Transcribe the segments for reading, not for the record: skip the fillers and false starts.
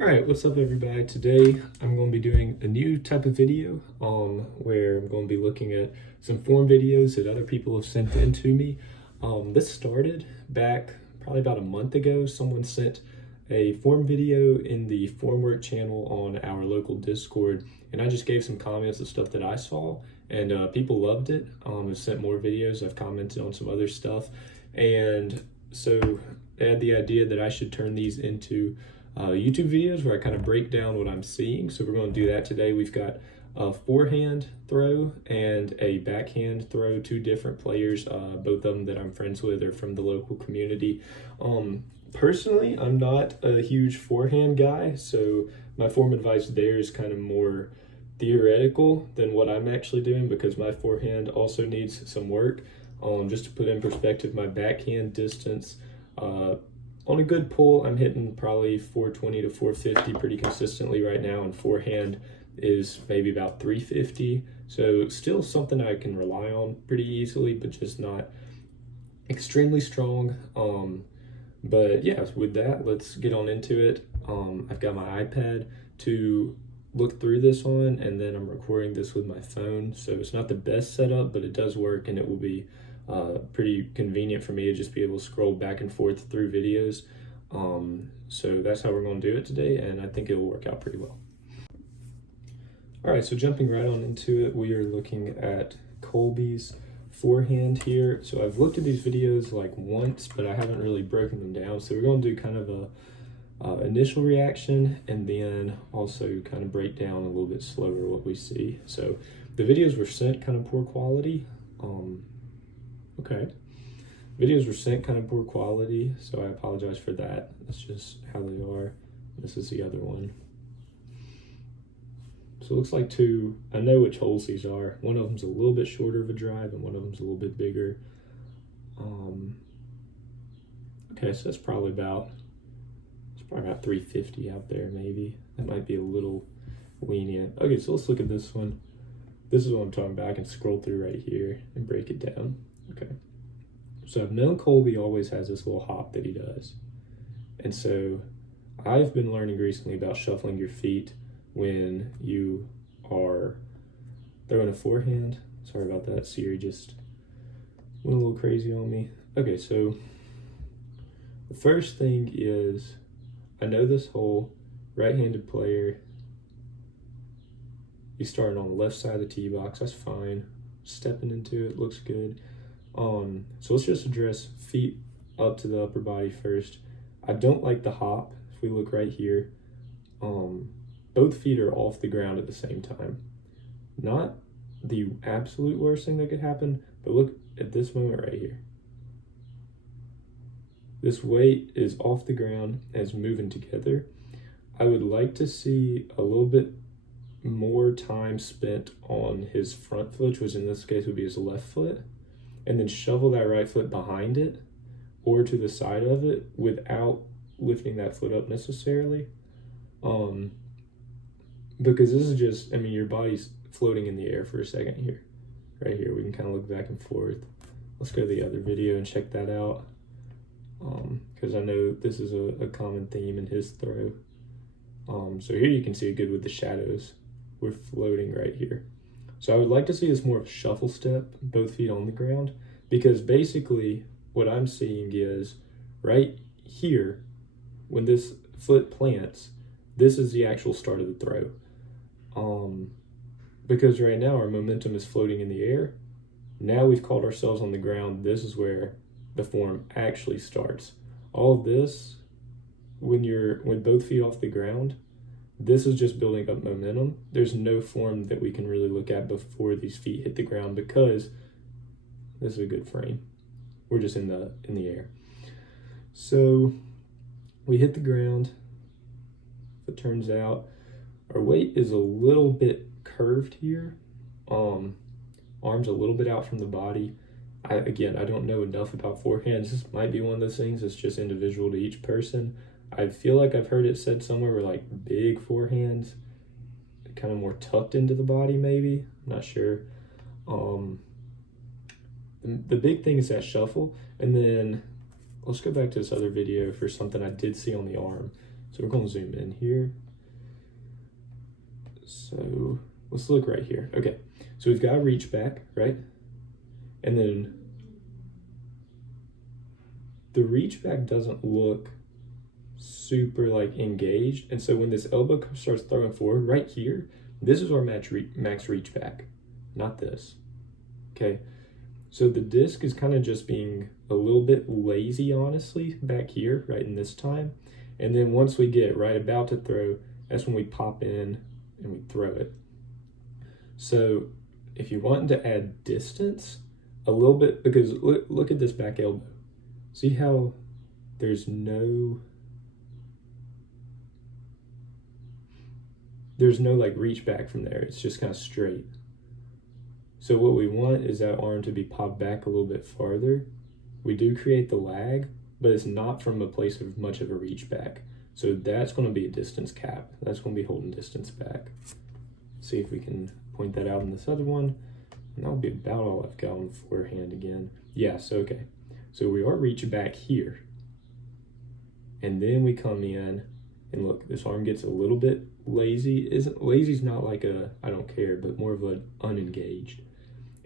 All right, what's up everybody? Today I'm going to be doing a new type of video where I'm going to be looking at some form videos that other people have sent in to me. This started back probably about a month ago. Someone sent a form video in the formwork channel on our local Discord, and I just gave some comments of stuff that I saw, and people loved it. Have sent more videos. I've commented on some other stuff, and so they had the idea that I should turn these into YouTube videos where I kind of break down what I'm seeing. So we're going to do that today. We've got a forehand throw and a backhand throw, two different players, both of them that I'm friends with are from the local community. Personally, I'm not a huge forehand guy, so my form advice there is kind of more theoretical than what I'm actually doing because my forehand also needs some work. Just to put in perspective, my backhand distance, on a good pull, I'm hitting probably 420 to 450 pretty consistently right now, and forehand is maybe about 350. So still something I can rely on pretty easily, but just not extremely strong. But yeah, with that, let's get on into it. I've got my iPad to look through this on, and then I'm recording this with my phone. So it's not the best setup, but it does work, and it will be pretty convenient for me to just be able to scroll back and forth through videos. So that's how we're going to do it today, and I think it will work out pretty well. All right, so jumping right on into it, we are looking at Colby's forehand here. So I've looked at these videos like once, but I haven't really broken them down. So we're going to do kind of a initial reaction, and then also kind of break down a little bit slower what we see. So the videos were sent kind of poor quality. Okay. Videos were sent kind of poor quality, so I apologize for that. That's just how they are. This is the other one. So it looks like two, I know which holes these are. One of them's a little bit shorter of a drive, and one of them's a little bit bigger. Okay, so that's probably about 350 out there, maybe. That might be a little lenient. Okay, so let's look at this one. This is what I'm talking about. I can scroll through right here and break it down. Okay. So I've known Colby always has this little hop that he does. And so I've been learning recently about shuffling your feet when you are throwing a forehand. Sorry about that. Siri just went a little crazy on me. Okay, so the first thing is I know this hole, right-handed player, he's starting on the left side of the tee box. That's fine. Stepping into it looks good. So let's just address feet up to the upper body first. I don't like the hop. If we look right here, both feet are off the ground at the same time. Not the absolute worst thing that could happen, but look at this moment right here. This weight is off the ground and is moving together. I would like to see a little bit more time spent on his front foot, which in this case would be his left foot, and then shovel that right foot behind it or to the side of it without lifting that foot up necessarily. Because this is just, I mean, your body's floating in the air for a second here. Right here, we can kind of look back and forth. Let's go to the other video and check that out. Because I know this is a common theme in his throw. So here you can see it good with the shadows. We're floating right here. So I would like to see this more of a shuffle step, both feet on the ground, because basically what I'm seeing is right here, when this foot plants, this is the actual start of the throw. Because right now our momentum is floating in the air. Now we've caught ourselves on the ground. This is where the form actually starts. All of this, when both feet off the ground, this is just building up momentum. There's no form that we can really look at before these feet hit the ground because this is a good frame. We're just in the air. So we hit the ground. If it turns out our weight is a little bit curved here. Arms a little bit out from the body. I don't know enough about forehands. This might be one of those things that's just individual to each person. I feel like I've heard it said somewhere where like big forehands kind of more tucked into the body, maybe. I'm not sure. The big thing is that shuffle. And then let's go back to this other video for something I did see on the arm. So we're going to zoom in here. So let's look right here. Okay, so we've got a reach back, right? And then the reach back doesn't look super like engaged. And so when this elbow starts throwing forward right here, this is our max reach back, not this. Okay, so the disc is kind of just being a little bit lazy, honestly, back here, right in this time. And then once we get right about to throw, that's when we pop in and we throw it. So if you're wanting to add distance a little bit, because look at this back elbow. See how there's no like reach back from there. It's just kind of straight. So what we want is that arm to be popped back a little bit farther. We do create the lag, but it's not from a place of much of a reach back. So that's going to be a distance cap. That's going to be holding distance back. See if we can point that out in this other one. And that'll be about all I've got on the forehand again. Yes, okay. So we are reaching back here. And then we come in and look, this arm gets a little bit lazy. Lazy's not like a I don't care, but more of an unengaged.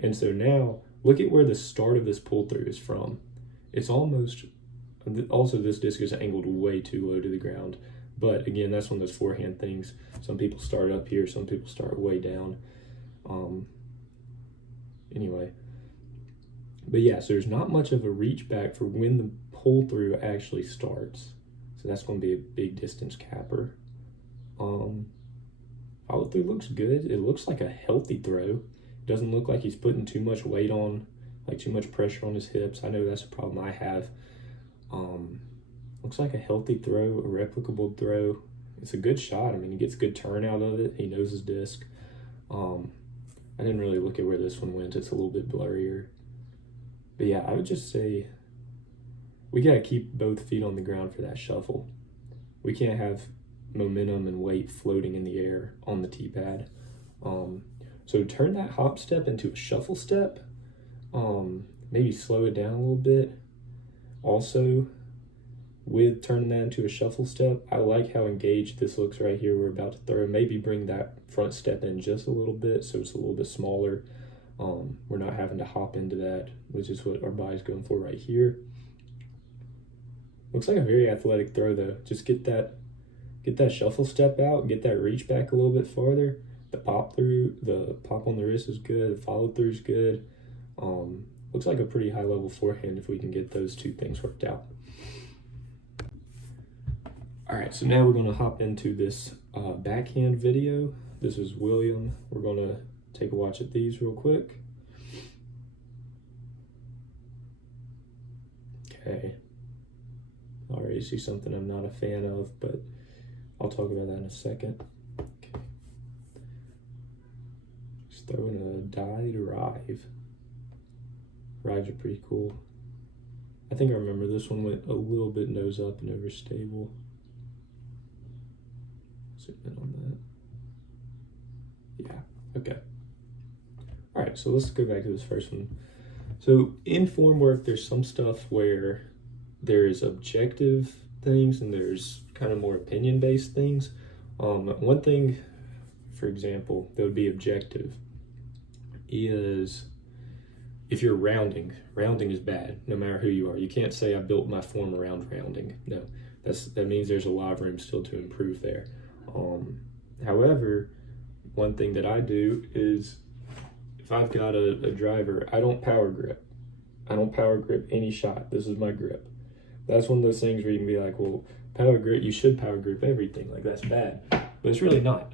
And so now look at where the start of this pull through is from. It's almost, also this disc is angled way too low to the ground. But again, that's one of those forehand things. Some people start up here, some people start way down. Anyway, but yeah, so there's not much of a reach back for when the pull through actually starts. So that's going to be a big distance capper. Follow through looks good. It looks like a healthy throw. It doesn't look like he's putting too much weight on, like too much pressure on his hips. I know that's a problem I have. Looks like a healthy throw, a replicable throw. It's a good shot. I mean, he gets good turn out of it. He knows his disc. I didn't really look at where this one went. It's a little bit blurrier. But yeah, I would just say we got to keep both feet on the ground for that shuffle. We can't have momentum and weight floating in the air on the tee pad. So turn that hop step into a shuffle step. Maybe slow it down a little bit. Also, with turning that into a shuffle step, I like how engaged this looks right here. We're about to throw. Maybe bring that front step in just a little bit so it's a little bit smaller. We're not having to hop into that, which is what our body's going for right here. Looks like a very athletic throw though. Just get that shuffle step out, get that reach back a little bit farther. The pop on the wrist is good, the follow through is good. Looks like a pretty high level forehand if we can get those two things worked out. All right, so now we're gonna hop into this backhand video. This is William. We're gonna take a watch at these real quick. Okay. I already see something I'm not a fan of, but I'll talk about that in a second. Okay. Just throwing a die drive. Drives are pretty cool. I think I remember this one went a little bit nose up and overstable. Zoom in on that. Yeah, okay. All right, so let's go back to this first one. So in form work, there's some stuff where there's objective things and there's kind of more opinion-based things. One thing, for example, that would be objective is if you're rounding is bad, no matter who you are. You can't say I built my form around rounding. No, that means there's a lot of room still to improve there. However, one thing that I do is if I've got a driver, I don't power grip. I don't power grip any shot. This is my grip. That's one of those things where you can be like, well, power grip, you should power grip everything. Like, that's bad. But it's really not.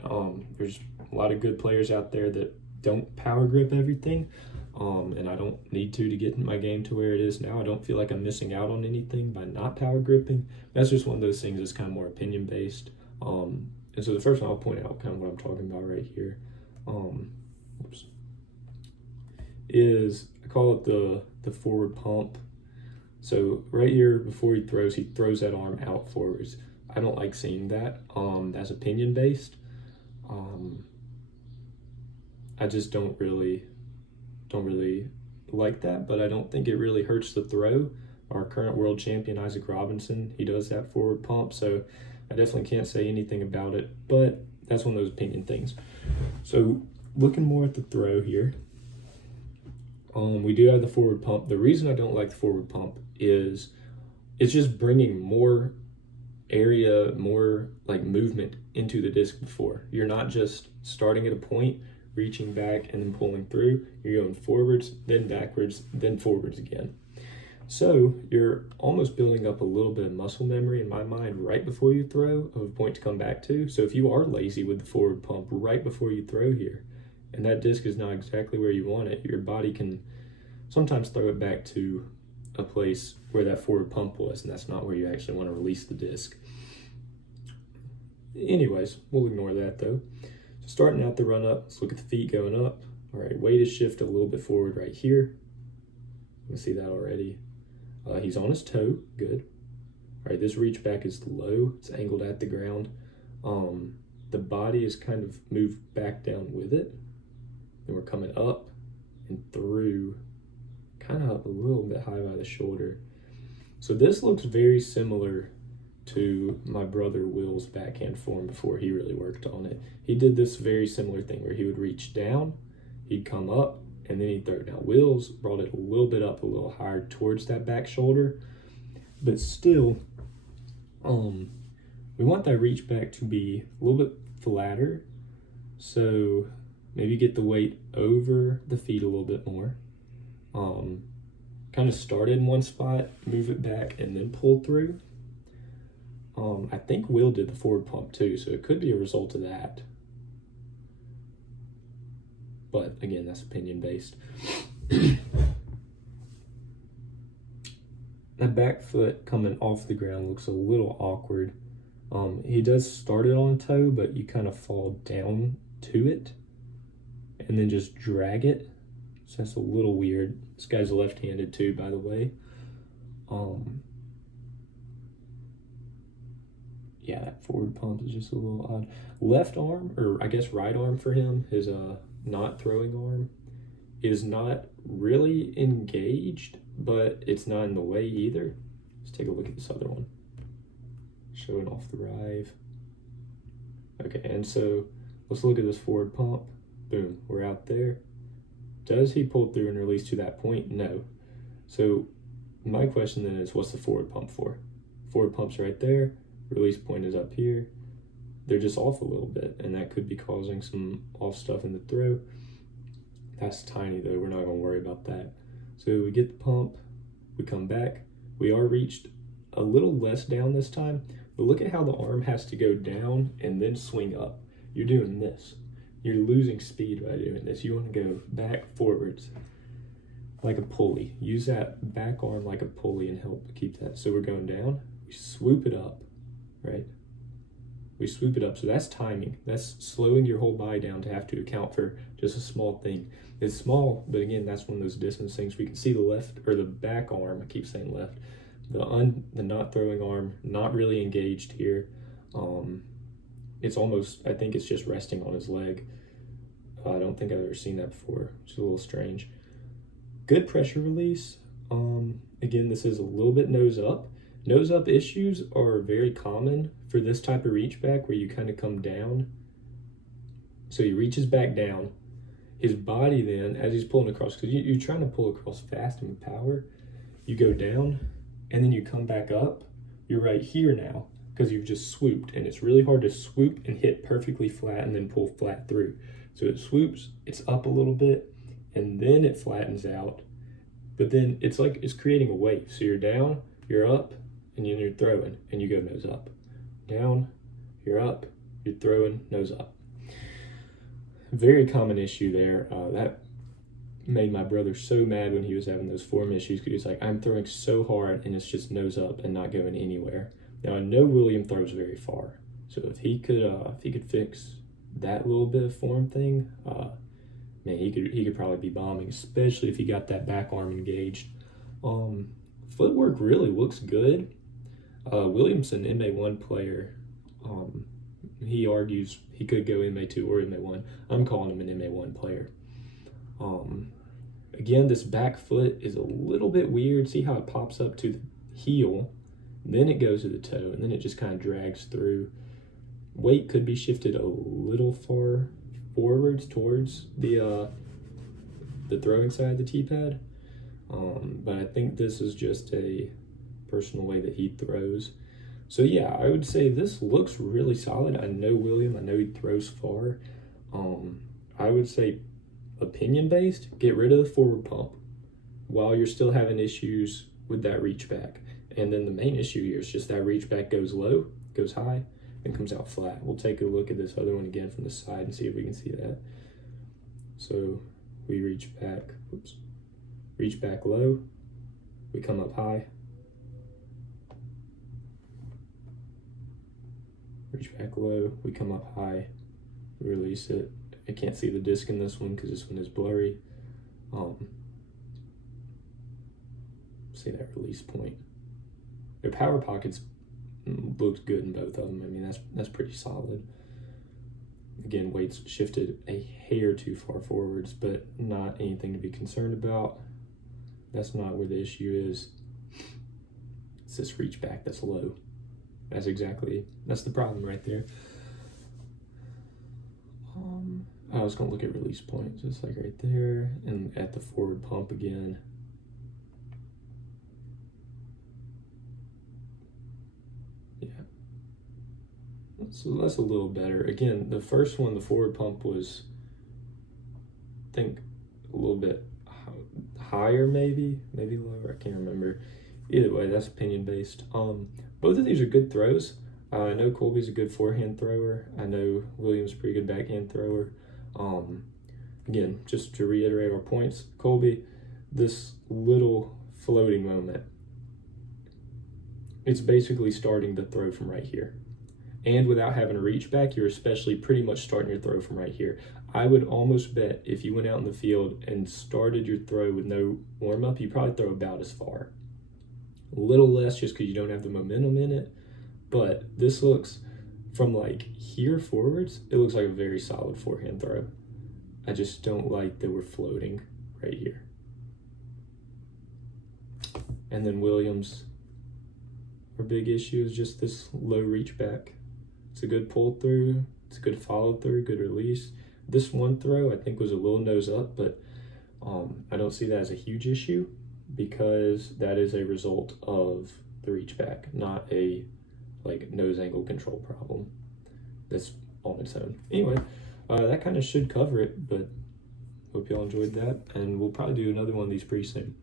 There's a lot of good players out there that don't power grip everything. And I don't need to get my game to where it is now. I don't feel like I'm missing out on anything by not power gripping. That's just one of those things that's kind of more opinion based. And so the first one I'll point out kind of what I'm talking about right here. Is I call it the forward pump. So right here before he throws that arm out forwards. I don't like seeing that. That's opinion based. I just don't really like that, but I don't think it really hurts the throw. Our current world champion Isaac Robinson, he does that forward pump, so I definitely can't say anything about it, but that's one of those opinion things. So looking more at the throw here, we do have the forward pump. The reason I don't like the forward pump is it's just bringing more area, more like movement into the disc before. You're not just starting at a point, reaching back and then pulling through. You're going forwards, then backwards, then forwards again. So you're almost building up a little bit of muscle memory in my mind right before you throw of a point to come back to. So if you are lazy with the forward pump right before you throw here, and that disc is not exactly where you want it, your body can sometimes throw it back to a place where that forward pump was, and that's not where you actually want to release the disc. Anyways, we'll ignore that though. So starting out the run up, let's look at the feet going up. All right, weight is shifted a little bit forward right here. You can see that already. He's on his toe, good. All right, this reach back is low, it's angled at the ground. The body is kind of moved back down with it. Then we're coming up and through, kind of up a little bit high by the shoulder. So this looks very similar to my brother Will's backhand form before he really worked on it. He did this very similar thing where he would reach down, he'd come up, and then he'd throw it. Now Will's brought it a little bit up, a little higher towards that back shoulder, but still, we want that reach back to be a little bit flatter. So maybe get the weight over the feet a little bit more. Kind of start in one spot, move it back, and then pull through. I think Will did the forward pump too, so it could be a result of that. But again, that's opinion based. That back foot coming off the ground looks a little awkward. He does start it on toe, but you kind of fall down to it and then just drag it. So that's a little weird. This guy's left-handed too, by the way. Yeah, that forward pump is just a little odd. Left arm, or I guess right arm for him, his not throwing arm, is not really engaged, but it's not in the way either. Let's take a look at this other one. Showing off the rive. Okay, and so let's look at this forward pump. Boom, we're out there. Does he pull through and release to that point? No. So my question then is, what's the forward pump for? Forward pump's right there. Release point is up here. They're just off a little bit, and that could be causing some off stuff in the throw. That's tiny though, we're not gonna worry about that. So we get the pump, we come back. We are reached a little less down this time, but look at how the arm has to go down and then swing up. You're doing this. You're losing speed by doing this. You want to go back, forwards, like a pulley. Use that back arm like a pulley and help keep that. So we're going down, we swoop it up, right? We swoop it up, so that's timing. That's slowing your whole body down to have to account for just a small thing. It's small, but again, that's one of those distance things. We can see the left, or the back arm, I keep saying left, the not throwing arm, not really engaged here. It's almost, I think it's just resting on his leg. I don't think I've ever seen that before, which is a little strange. Good pressure release. Again, this is a little bit nose up. Nose up issues are very common for this type of reach back where you kind of come down. So he reaches back down. His body then, as he's pulling across, because you're trying to pull across fast and with power, you go down and then you come back up. You're right here now because you've just swooped, and it's really hard to swoop and hit perfectly flat and then pull flat through. So it swoops, it's up a little bit, and then it flattens out. But then it's like it's creating a wave. So you're down, you're up, and then you're throwing, and you go nose up. Down, you're up, you're throwing, nose up. Very common issue there. That made my brother so mad when he was having those form issues, because he was like, I'm throwing so hard and it's just nose up and not going anywhere. Now I know William throws very far, so if he could fix that little bit of form thing, man, he could probably be bombing, especially if he got that back arm engaged. Footwork really looks good. William's an MA1 player. He argues he could go MA2 or MA1. I'm calling him an MA1 player. Again, this back foot is a little bit weird. See how it pops up to the heel then it goes to the toe, and then it just kind of drags through. Weight could be shifted a little far forwards towards the throwing side of the tee pad, but I think this is just a personal way that he throws. So yeah, I would say this looks really solid. I know William, I know he throws far. I would say opinion based, get rid of the forward pump while you're still having issues with that reach back. And then the main issue here is just that reach back goes low, goes high, and comes out flat. We'll take a look at this other one again from the side and see if we can see that. So we reach back, reach back low, we come up high, reach back low, we come up high, release it. I can't see the disc in this one because this one is blurry. See that release point. Their power pockets looked good in both of them. I mean, that's pretty solid. Again, weight's shifted a hair too far forwards, but not anything to be concerned about. That's not where the issue is. It's this reach back that's low. That's the problem right there. I was gonna look at release points, just like right there, and at the forward pump again. Yeah. So that's a little better. Again, the first one, the forward pump was, I think, a little bit higher, maybe lower. I can't remember. Either way, that's opinion based. Both of these are good throws. I know Colby's a good forehand thrower. I know William's a pretty good backhand thrower. Again, just to reiterate our points, Colby, this little floating moment, it's basically starting the throw from right here. And without having a reach back, you're especially pretty much starting your throw from right here. I would almost bet if you went out in the field and started your throw with no warm-up, you probably throw about as far. A little less just because you don't have the momentum in it. But this looks, from like here forwards, it looks like a very solid forehand throw. I just don't like that we're floating right here. And then Williams, our big issue is just this low reach back. It's a good pull through, it's a good follow through, good release. This one throw I think was a little nose up, but I don't see that as a huge issue because that is a result of the reach back, not a like nose angle control problem that's on its own. Anyway, that kind of should cover it, but hope y'all enjoyed that, and we'll probably do another one of these pretty soon.